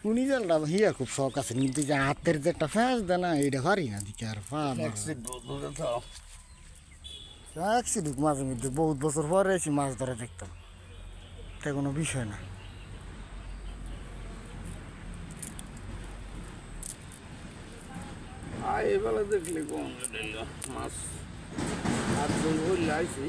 কুনি জালটা হিয়া খুব শখ আছে কিন্তু যে হাতের যে একটা ফ্যাঁস দেয় না এটা পারি না দিকে আর ঢুক মাঝে মধ্যে বহুত বছর পরে এসে মাছ ধরে দেখতাম এটা কোনো বিষয় না এবেলা দেখলে কম মাছ আর আইসি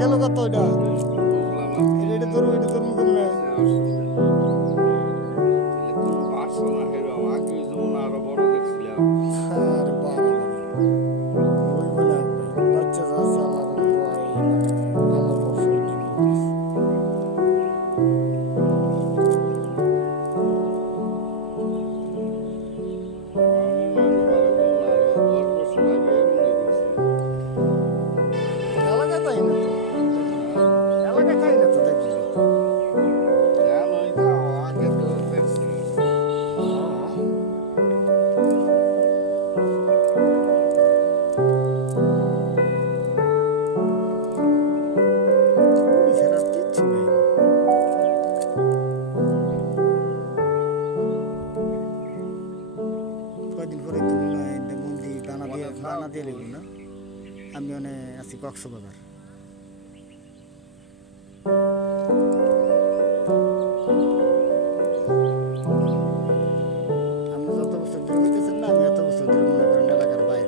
গেল কত এটা এটা ধরবো এটা ধরবো কেমনে আরে বাবা বলবো না বাচ্চা আছে আল্লাহ আল্লাহ বর্ষা কয়দিন পরে তো মন্দির দানা দিয়ে লেগো না আমি অনেক আছি কক্সবাজার আপনি যত বছর ধরে হইতেছেন না আমি এত বছর ধরে মনে করেন এলাকার বাইরে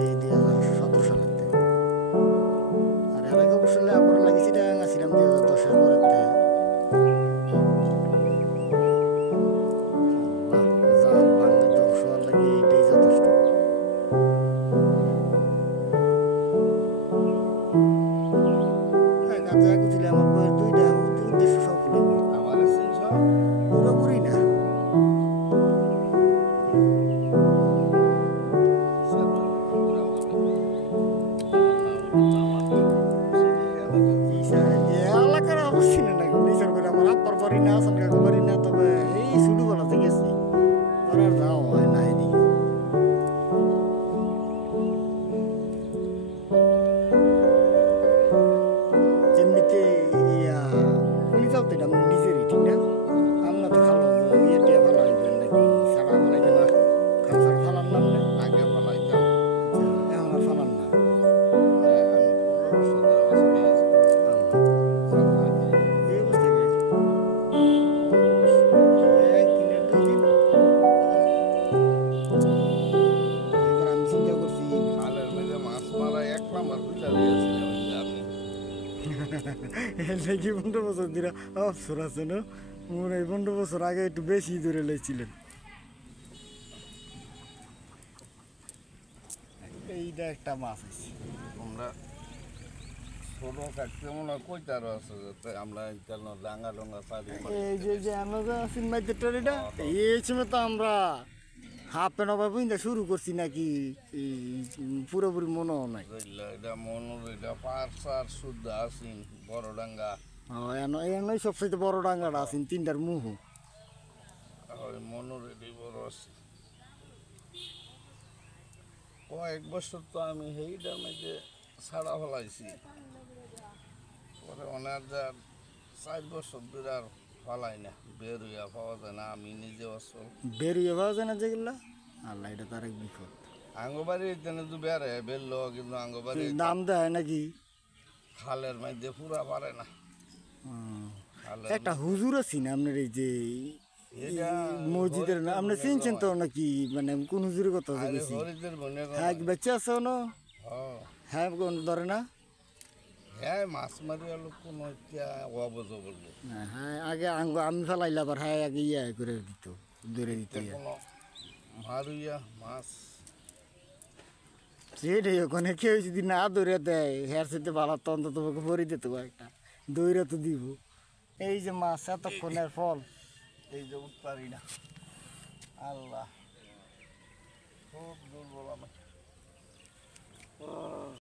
এই 2017 সালের থেকে আর এর আগে অবশ্য লেখাপড়া লাগিয়েছি ছিলাম 2010 সালের পরের থেকে আমার বইয়ের দুইটা উদ্দেশ্য সফল হবে পুরোপুরি না এলাকার অবশ্যই না নিজের করে আমার আপার বাড়ি না সরকার বাড়ি না তবে এই ছোটবেলাতে গেছি আর যাওয়া হয় না এদিকে যেমনিতে এটা আমরা নিজেরই ঠিক না আমরা তো খালো ইয়ে দিয়ে ফালাইবেন নাকি সারা ফালাইবে না খাল সারা ফালান নাম না আগে ফলাইতাম এখন আর ফালান না এই অবস্থা এবার আমি চিন্তা করছি খালের মধ্যে মাছ মারা 1 নাম্বার বুঝা দিয়েছিলাম আমি নাকি 15 বছর ধরে অবসর আছে না মনে হয় 15 বছর আগে একটু বেশি ধরে লেছিলেন এইটা একটা মাছ আছে আমরা ছোট কাটতে মনে হয় কইতারও আছে যাতে আমরা কেন ডাঙ্গা ডঙ্গা পারি এই যে আমরা আছেন মাইদের এটা এই সময় তো আমরা হাফ প্যান্ট অভাব শুরু করছি নাকি পুরোপুরি মনেও নাই এটা মনোর এটা পার শুদ্ধ আছেন বড় ডাঙ্গা এনই সবচেয়ে বড় ডাঙ্গাটা আছেন 3টার মুহ ওই মনোর এটাই বড় আছে কয়েক বছর তো আমি সেইটার মধ্যে ছাড়া ফেলাইছি পরে ওনার যা 4 বছর ধরে আর ফালাই না বের হইয়া পাওয়া যায় না আমি নিজে অসল বের হইয়া পাওয়া যায় না যেগুলা আল্লাহ এটা তার এক বিপদ আঙ্গবাড়ি এখানে তো বেড়ে বেরলো কিন্তু আঙ্গবাড়ি দাম দেয় নাকি খালের মধ্যে পুরা পারে না একটা হুজুর আছি না আপনার এই যে মসজিদের না আপনি চিনছেন তো নাকি মানে কোন হুজুরের কথা হ্যাঁ বেঁচে আছে না হ্যাঁ ধরে না হ্যাঁ মাছ মারি লোক কোনো অবজ বলবো হ্যাঁ আগে আমি ফেলাইলে আবার হ্যাঁ আগে ইয়ে করে দিত ধরে দিত মারুইয়া মাছ সেটাই ওখানে কেউ যদি না দৌড়ে দেয় হেয়ার সাথে ভালো তো অন্তত তোমাকে ভরি দিতে একটা দৌড়ে তো দিব এই যে মাছ এতক্ষণের ফল এই যে উঠপারি না আল্লাহ খুব দুর্বল আমি